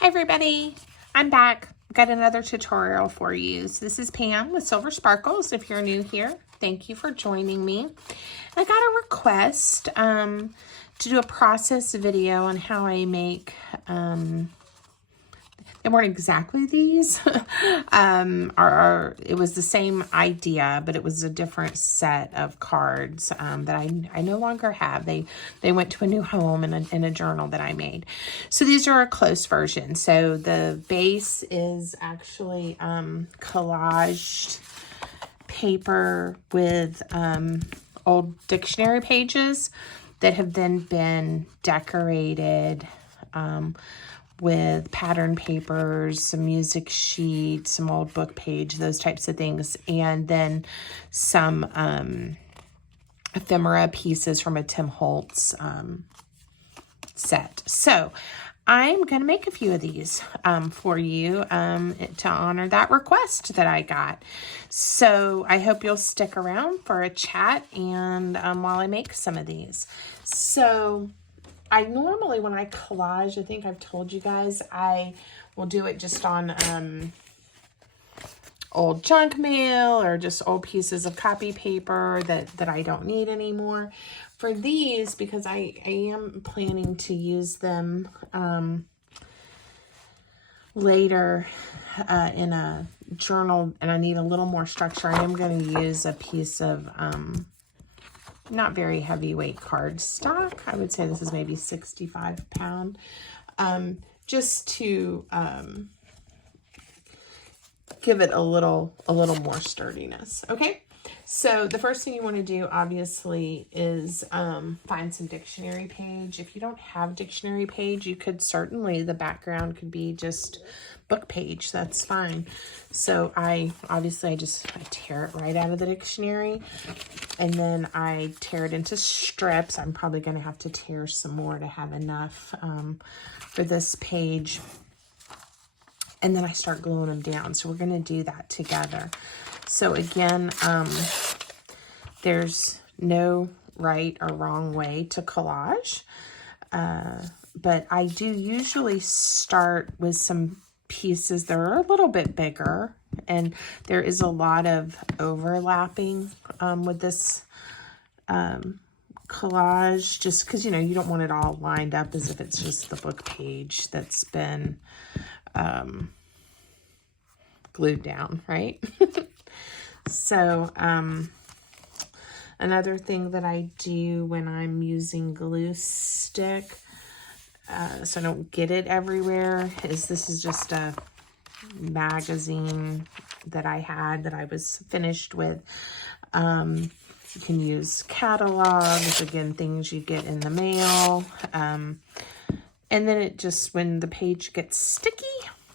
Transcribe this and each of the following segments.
Hi everybody, I'm back. Got another tutorial for you. So this is Pam with Silver Sparkles. If you're new here, thank you for joining me. I got a request to do a process video on how I make, they weren't exactly these, it was the same idea, but it was a different set of cards that I no longer have. They went to a new home in a journal that I made. So these are a close version. So the base is actually collaged paper with old dictionary pages that have then been decorated with pattern papers, some music sheets, some old book page, those types of things, and then some ephemera pieces from a Tim Holtz set. So I'm going to make a few of these for you to honor that request that I got. So I hope you'll stick around for a chat and while I make some of these. So I normally, when I collage, I think I've told you guys, I will do it just on old junk mail or just old pieces of copy paper that I don't need anymore. For these, because I am planning to use them later in a journal and I need a little more structure, I am going to use a piece of not very heavyweight cardstock. I would say this is maybe 65 pound, just to give it a little more sturdiness. Okay, so the first thing you want to do obviously is find some dictionary page. If you don't have dictionary page, you could certainly, the background could be just book page. That's fine. So I tear it right out of the dictionary and then I tear it into strips. I'm probably going to have to tear some more to have enough for this page. And then I start gluing them down. So we're going to do that together. So again, there's no right or wrong way to collage. But I do usually start with some pieces that are a little bit bigger. And there is a lot of overlapping with this collage. Just because, you know, you don't want it all lined up as if it's just the book page that's been glued down, right? So another thing that I do when I'm using glue stick, so I don't get it everywhere, is this is just a magazine that I had that I was finished with. You can use catalogs, again, things you get in the mail. And then it just, when the page gets sticky,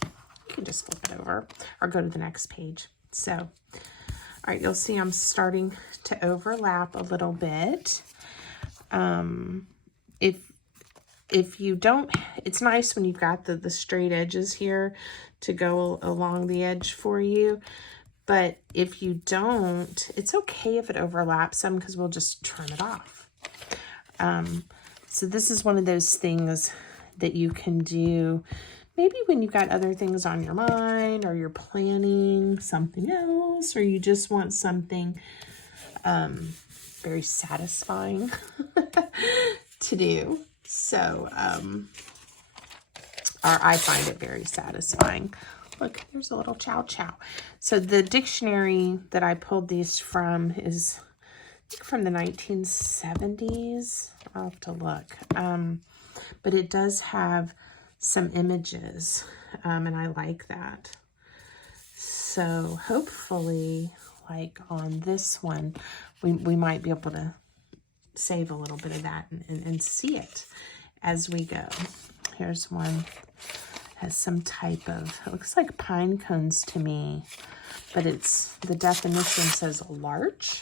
you can just flip it over or go to the next page. So, all right, you'll see I'm starting to overlap a little bit. If you don't, it's nice when you've got the straight edges here to go along the edge for you. But if you don't, it's okay if it overlaps some because we'll just trim it off. So this is one of those things that you can do maybe when you've got other things on your mind or you're planning something else or you just want something very satisfying to do. So, or I find it very satisfying. Look, there's a little chow chow. So the dictionary that I pulled these from is, I think, from the 1970s. I'll have to look. But it does have some images, and I like that. So hopefully, like on this one, we might be able to save a little bit of that and see it as we go. Here's one. Has some type of, it looks like pine cones to me, but it's, the definition says larch.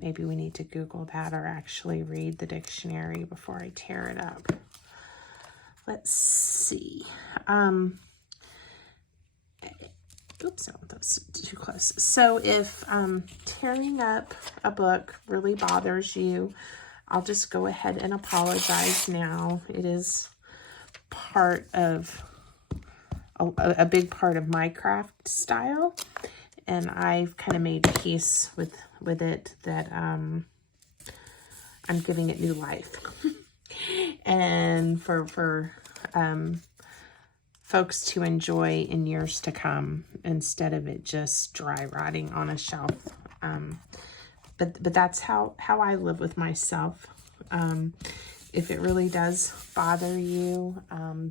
Maybe we need to Google that or actually read the dictionary before I tear it up. Let's see. Oops, I don't want those too close. So if tearing up a book really bothers you, I'll just go ahead and apologize now. It is part of a big part of my craft style, and I've kind of made peace with it that I'm giving it new life. And for folks to enjoy in years to come, instead of it just dry rotting on a shelf. But that's how I live with myself. If it really does bother you,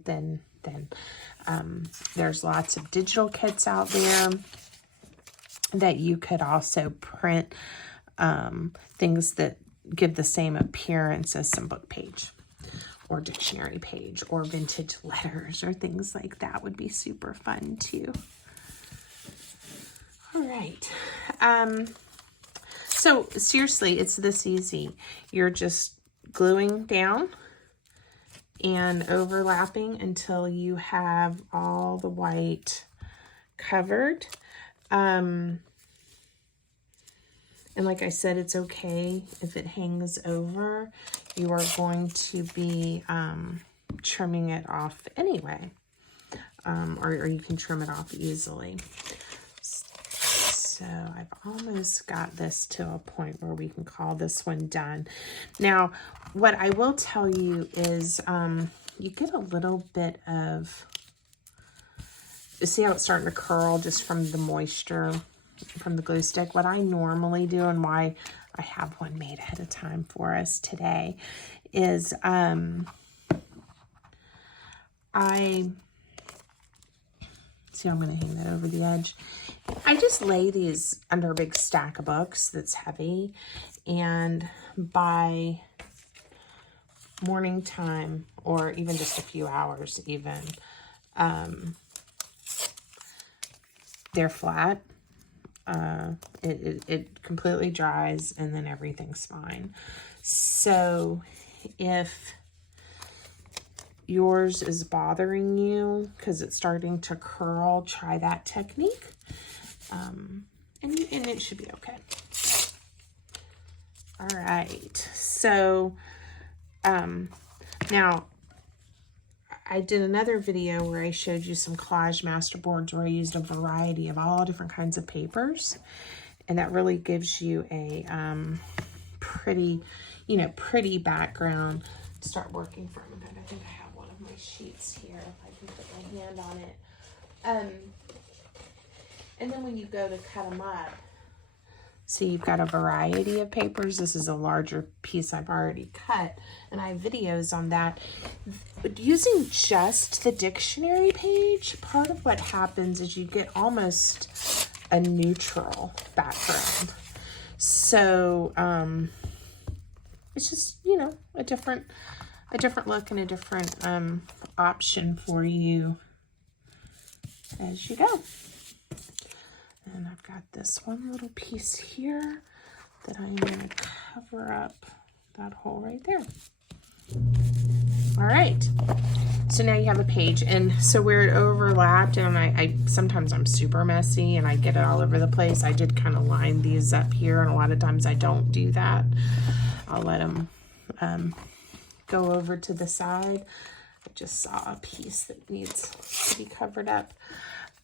then there's lots of digital kits out there that you could also print things that give the same appearance as some book page or dictionary page or vintage letters or things like that. Would be super fun too. All right. So seriously, it's this easy. You're just gluing down and overlapping until you have all the white covered. And like I said, it's okay if it hangs over. You are going to be trimming it off anyway. Or you can trim it off easily. So I've almost got this to a point where we can call this one done. Now, what I will tell you is you get a little bit of, see how it's starting to curl just from the moisture from the glue stick. What I normally do, and why I have one made ahead of time for us today, is I see, I'm going to hang that over the edge. I just lay these under a big stack of books that's heavy, and by morning time, or even just a few hours even, they're flat. It completely dries, and then everything's fine. So if yours is bothering you because it's starting to curl, try that technique, and it should be okay. All right, so now I did another video where I showed you some collage masterboards where I used a variety of all different kinds of papers, and that really gives you a pretty background to start working from. In fact, I think I have one of my sheets here. If I can put my hand on it. And then when you go to cut them up, see, you've got a variety of papers. This is a larger piece I've already cut, and I have videos on that. But using just the dictionary page, part of what happens is you get almost a neutral background. So it's just, a different look and a different option for you as you go. And I've got this one little piece here that I'm going to cover up that hole right there. All right. So now you have a page. And so where it overlapped, and I sometimes I'm super messy and I get it all over the place. I did kind of line these up here, and a lot of times I don't do that. I'll let them go over to the side. I just saw a piece that needs to be covered up.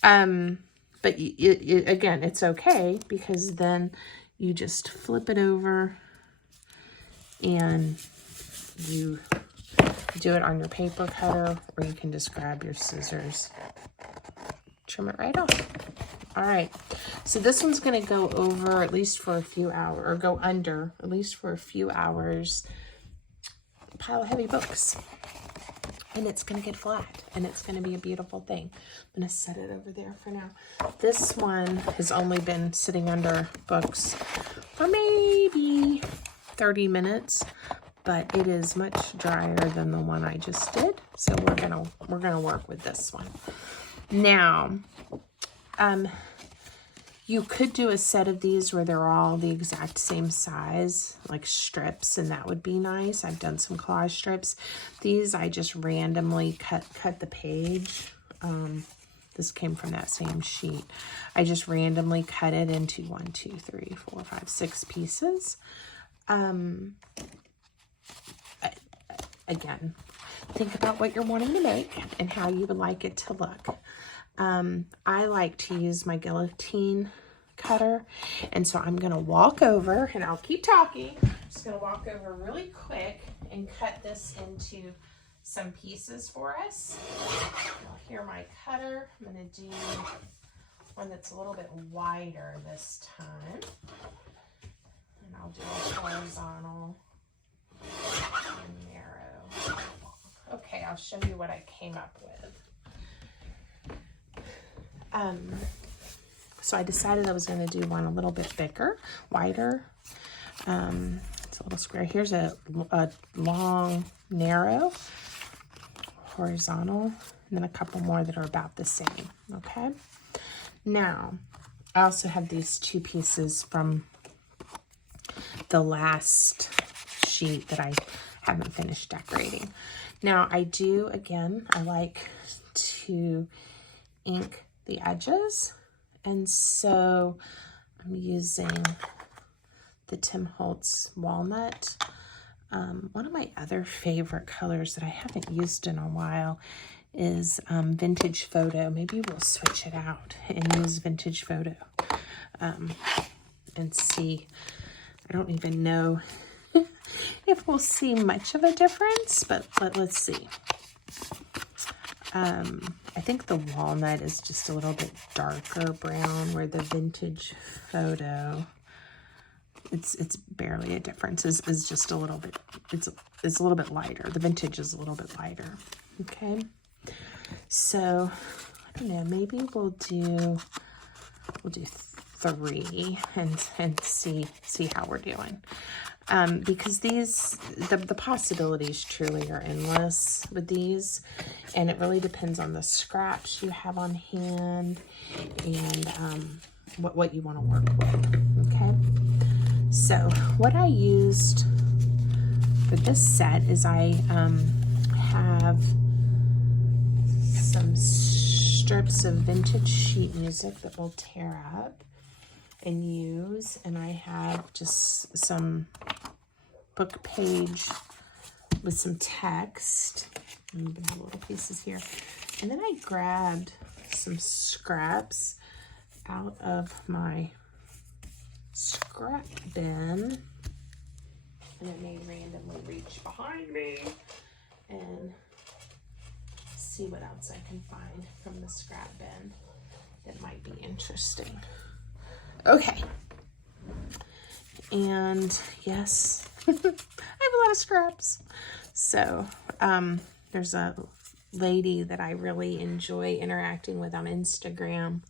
But again, it's okay, because then you just flip it over and you do it on your paper cutter, or you can just grab your scissors, trim it right off. All right, so this one's going to go over at least for a few hours, or go under at least for a few hours, a pile of heavy books. And it's going to get flat, and it's going to be a beautiful thing. I'm going to set it over there for now. This one has only been sitting under books for maybe 30 minutes, but it is much drier than the one I just did. So we're gonna work with this one. Now, you could do a set of these where they're all the exact same size, like strips, and that would be nice. I've done some collage strips. These I just randomly cut the page. This came from that same sheet. I just randomly cut it into 1, 2, 3, 4, 5, 6 pieces. Again, think about what you're wanting to make and how you would like it to look. I like to use my guillotine cutter, and so I'm gonna walk over, and I'll keep talking. I'm just gonna walk over really quick and cut this into some pieces for us. You'll hear my cutter. I'm gonna do one that's a little bit wider this time, and I'll do a horizontal and narrow. Okay, I'll show you what I came up with. So I decided I was going to do one a little bit bigger, wider. It's a little square. Here's a long, narrow, horizontal, and then a couple more that are about the same, okay? Now, I also have these two pieces from the last sheet that I haven't finished decorating. Now, I do, again, I like to ink the edges, and so I'm using the Tim Holtz Walnut. One of my other favorite colors that I haven't used in a while is Vintage Photo. Maybe we'll switch it out and use Vintage Photo and see. I don't even know if we'll see much of a difference, but let's see. I think the walnut is just a little bit darker brown, where the Vintage Photo, it's barely a difference. Is just a little bit, it's a little bit lighter. The vintage is a little bit lighter. Okay, so I don't know. Maybe we'll do 3 and see how we're doing. Because these, the possibilities truly are endless with these, and it really depends on the scraps you have on hand and what you want to work with, okay? So what I used for this set is I have some strips of vintage sheet music that we'll tear up and use, and I have just some book page with some text. I'm gonna have little pieces here, and then I grabbed some scraps out of my scrap bin, and it may randomly reach behind me and see what else I can find from the scrap bin that might be interesting. Okay, and yes, I have a lot of scraps. So there's a lady that I really enjoy interacting with on Instagram,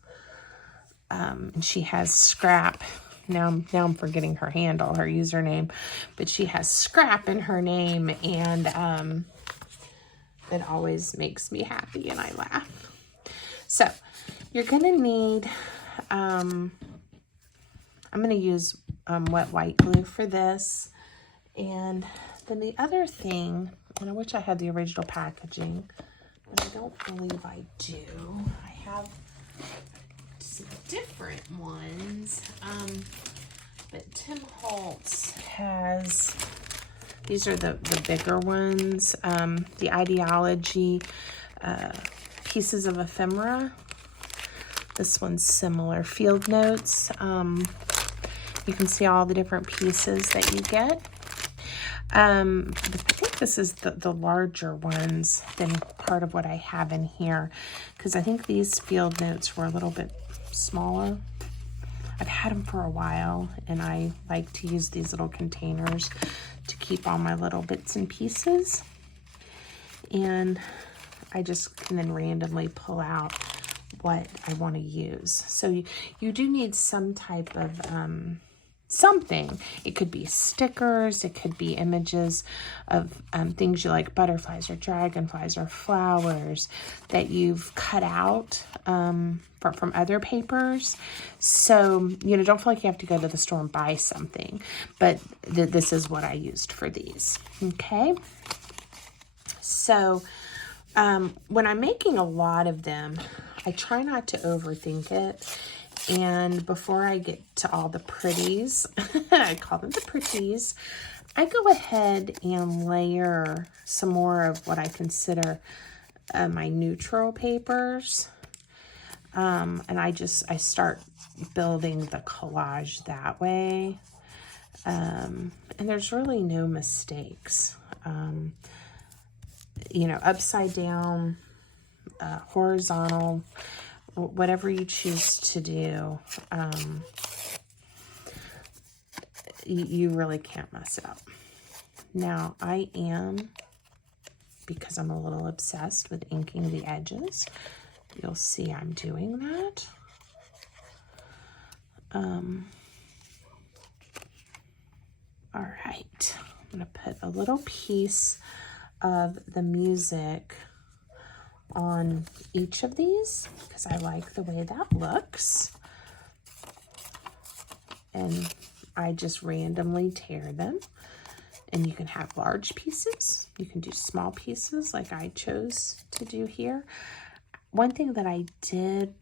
and she has scrap. Now I'm forgetting her handle, her username, but she has scrap in her name, and it always makes me happy, and I laugh. So you're gonna need I'm going to use wet white glue for this. And then the other thing, and I wish I had the original packaging, but I don't believe I do. I have some different ones. But Tim Holtz has, these are the bigger ones, the Ideology pieces of ephemera. This one's similar. Field Notes. You can see all the different pieces that you get. I think this is the larger ones than part of what I have in here, because I think these Field Notes were a little bit smaller. I've had them for a while, and I like to use these little containers to keep all my little bits and pieces. And I just can then randomly pull out what I want to use. So you do need some type of something. It could be stickers, it could be images of things you like, butterflies or dragonflies or flowers that you've cut out from other papers. So, you know, don't feel like you have to go to the store and buy something, but this is what I used for these. Okay. So when I'm making a lot of them, I try not to overthink it. And before I get to all the pretties, I call them the pretties, I go ahead and layer some more of what I consider my neutral papers. And I start building the collage that way. And there's really no mistakes. You know, upside down, horizontal, whatever you choose to do, you really can't mess it up. Now, I am, because I'm a little obsessed with inking the edges, you'll see I'm doing that. All right, I'm gonna put a little piece of the music on each of these because I like the way that looks. And I just randomly tear them. And you can have large pieces. You can do small pieces like I chose to do here. One thing that I did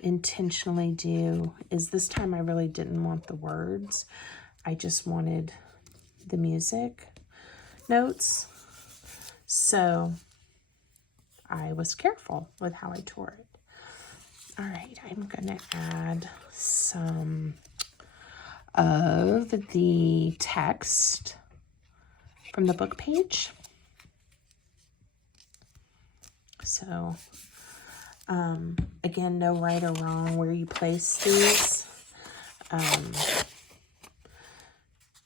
intentionally do is this time I really didn't want the words. I just wanted the music notes. So I was careful with how I tore it. All right, I'm gonna add some of the text from the book page. So again, no right or wrong where you place these.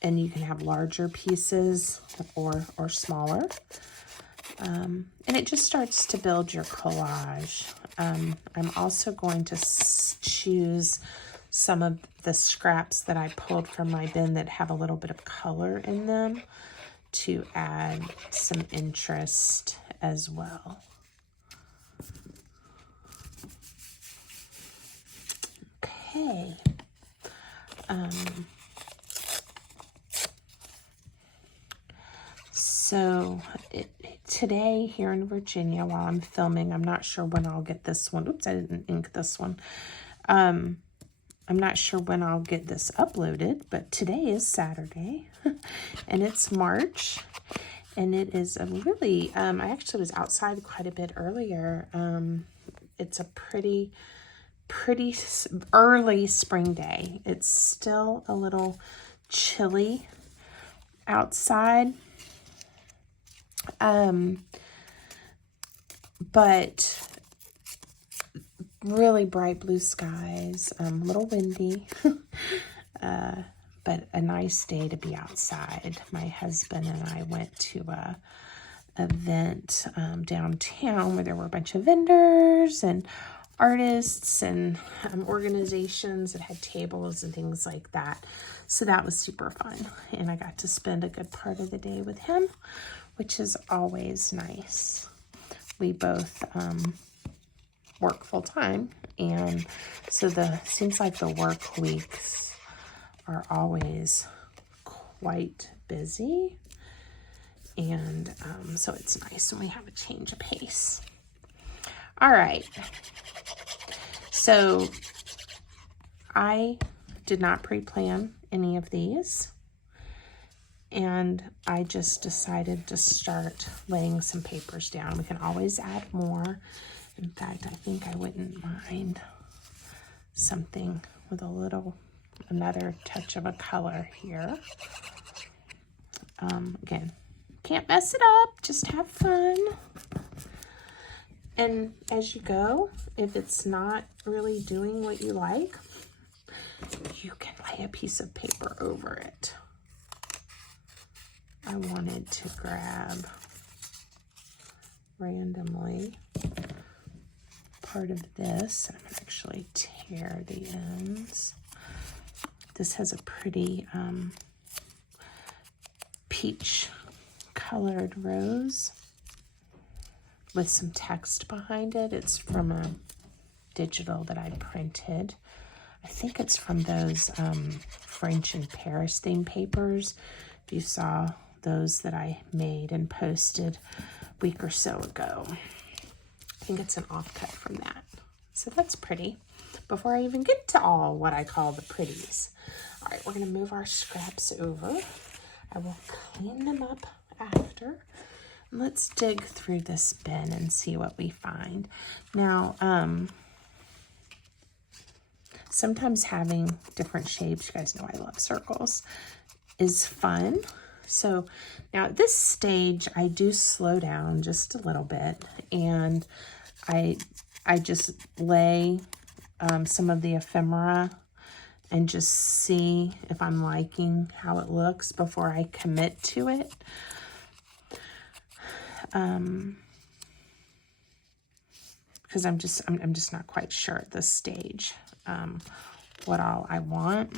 And you can have larger pieces or smaller. And it just starts to build your collage. I'm also going to choose some of the scraps that I pulled from my bin that have a little bit of color in them to add some interest as well. Okay. So today here in Virginia, while I'm filming, I'm not sure when I'll get this one. Oops, I didn't ink this one. I'm not sure when I'll get this uploaded, but today is Saturday and it's March, and it is a really, I actually was outside quite a bit earlier. It's a pretty early spring day. It's still a little chilly outside. But really bright blue skies, a little windy, but a nice day to be outside. My husband and I went to a event downtown where there were a bunch of vendors and artists and organizations that had tables and things like that. So that was super fun. And I got to spend a good part of the day with him, which is always nice. We both work full time, and so seems like the work weeks are always quite busy, and so it's nice when we have a change of pace. All right, so I did not pre-plan any of these, and I just decided to start laying some papers down. We can always add more. In fact, I think I wouldn't mind something with another touch of a color here. Again, can't mess it up, just have fun. And as you go, if it's not really doing what you like, you can lay a piece of paper over it. I wanted to grab randomly part of this. I'm going to actually tear the ends. This has a pretty peach colored rose with some text behind it. It's from a digital that I printed. I think it's from those French and Paris theme papers. If you saw those that I made and posted a week or so ago. I think it's an offcut from that. So that's pretty. Before I even get to all what I call the pretties. All right, we're gonna move our scraps over. I will clean them up after. Let's dig through this bin and see what we find. Now, sometimes having different shapes, you guys know I love circles, is fun. So now at this stage, I do slow down just a little bit, and I just lay some of the ephemera and just see if I'm liking how it looks before I commit to it. Because I'm just not quite sure at this stage what all I want.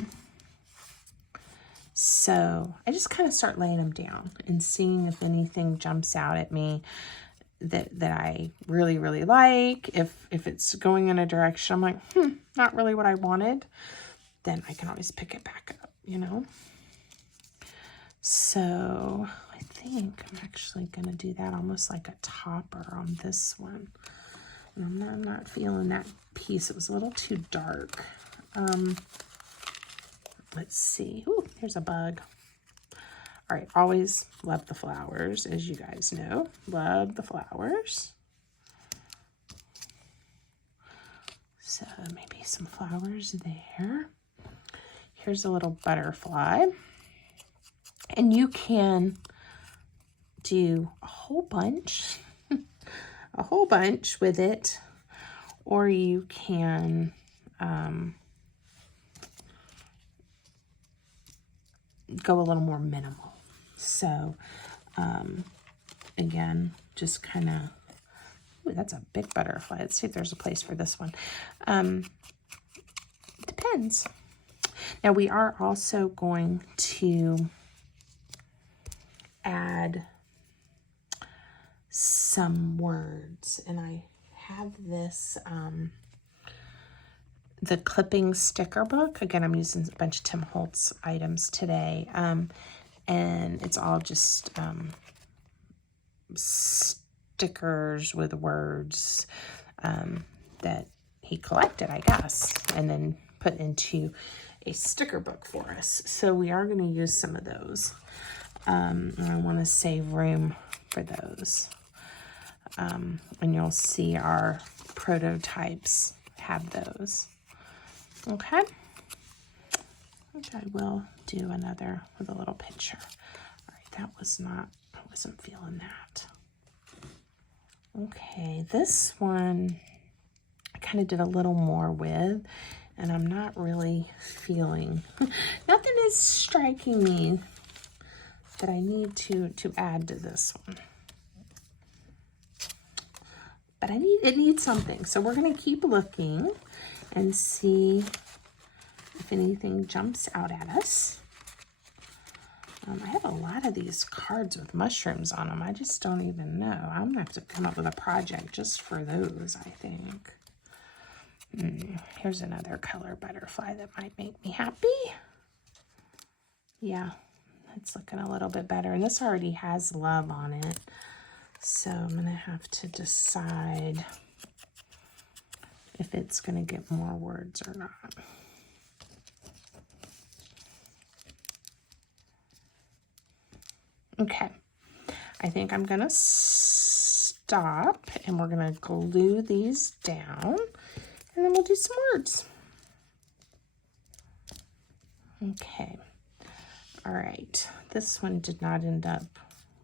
So I just kind of start laying them down and seeing if anything jumps out at me that I really, really like. If it's going in a direction I'm like, not really what I wanted, then I can always pick it back up, you know? So I think I'm actually going to do that almost like a topper on this one. I'm not feeling that piece. It was a little too dark. Let's see. Ooh, here's a bug. All right, always love the flowers, as you guys know. Love the flowers. So maybe some flowers there. Here's a little butterfly. And you can do a whole bunch with it, or you can go a little more minimal. So again, just kind of, ooh, that's a big butterfly. Let's see if there's a place for this one. Depends. Now we are also going to add some words, and I have this the clipping sticker book. Again, I'm using a bunch of Tim Holtz items today, and it's all just stickers with words that he collected, I guess, and then put into a sticker book for us. So we are going to use some of those. And I want to save room for those. And you'll see our prototypes have those. Okay. I will do another with a little picture. All right, I wasn't feeling that. Okay, this one I kind of did a little more with, and I'm not really feeling, nothing is striking me that I need to add to this one. But it needs something. So we're going to keep looking and see if anything jumps out at us. I have a lot of these cards with mushrooms on them. I just don't even know. I'm going to have to come up with a project just for those, I think. Here's another color butterfly that might make me happy. Yeah, it's looking a little bit better. And this already has love on it. So I'm going to have to decide if it's going to get more words or not. Okay, I think I'm going to stop, and we're going to glue these down, and then we'll do some words. Okay, all right. This one did not end up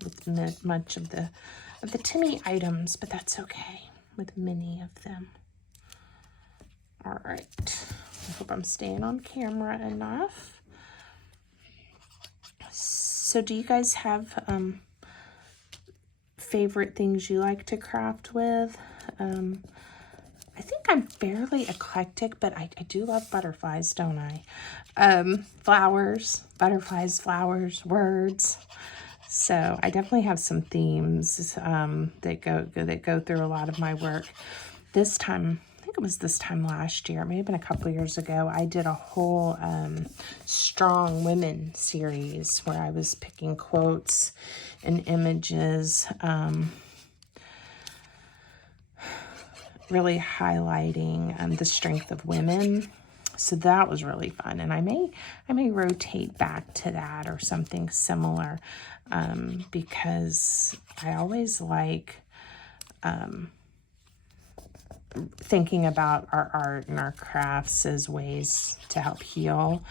with much of the Timmy items, but that's okay, with many of them. All right, I hope I'm staying on camera enough. So do you guys have favorite things you like to craft with? I think I'm fairly eclectic, but I do love butterflies, don't I? Flowers, butterflies, flowers, words. So I definitely have some themes that go through a lot of my work. This time, I think it was this time last year, it may have been a couple of years ago, I did a whole Strong Women series where I was picking quotes and images, really highlighting the strength of women. So that was really fun, and I may rotate back to that or something similar, because I always like thinking about our art and our crafts as ways to help heal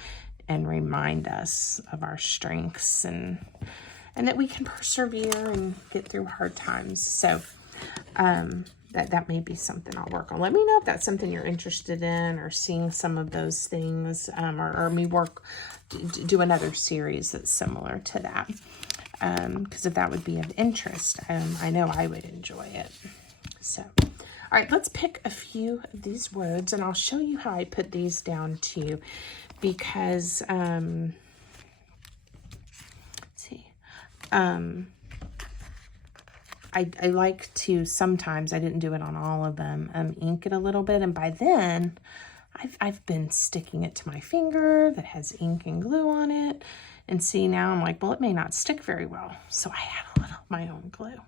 and remind us of our strengths, and that we can persevere and get through hard times. So that may be something I'll work on. Let me know if that's something you're interested in, or seeing some of those things, or me do another series that's similar to that. Because if that would be of interest, I know I would enjoy it. So, all right, let's pick a few of these words, and I'll show you how I put these down too, because let's see. I like to sometimes, I didn't do it on all of them, ink it a little bit, and by then I've been sticking it to my finger that has ink and glue on it, and see, now I'm like, well, it may not stick very well, so I add a little of my own glue.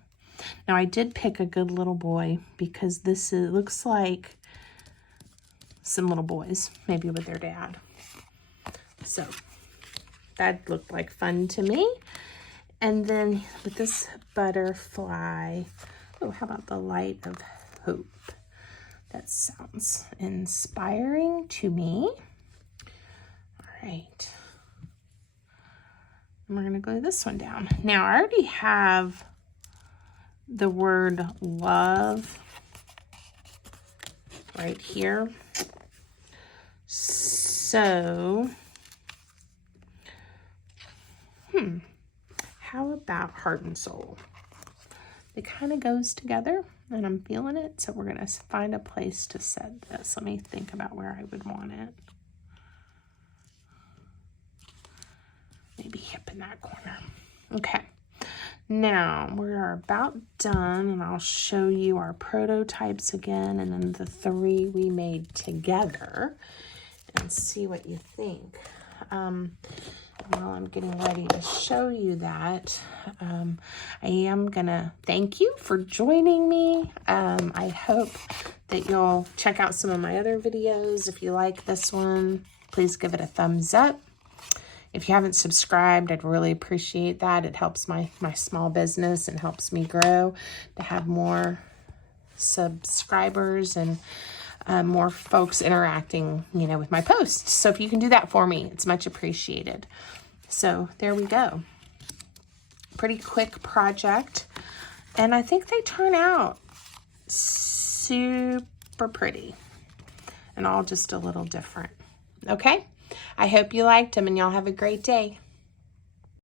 Now I did pick a good little boy, because this looks like some little boys, maybe with their dad. So that looked like fun to me. And then with this butterfly, oh, how about the light of hope? That sounds inspiring to me. All right. And we're going to glue this one down. Now, I already have the word love right here. So, how about heart and soul? It kind of goes together, and I'm feeling it. So we're going to find a place to set this. Let me think about where I would want it. Maybe up in that corner. Okay. Now we're about done, and I'll show you our prototypes again, and then the 3 we made together, and see what you think. While I'm getting ready to show you that, I am gonna thank you for joining me. I hope that you'll check out some of my other videos. If you like this one, please give it a thumbs up. If you haven't subscribed, I'd really appreciate that. It helps my small business and helps me grow to have more subscribers and more folks interacting, with my posts. So if you can do that for me, it's much appreciated. So there we go. Pretty quick project. And I think they turn out super pretty and all just a little different. Okay? I hope you liked them, and y'all have a great day.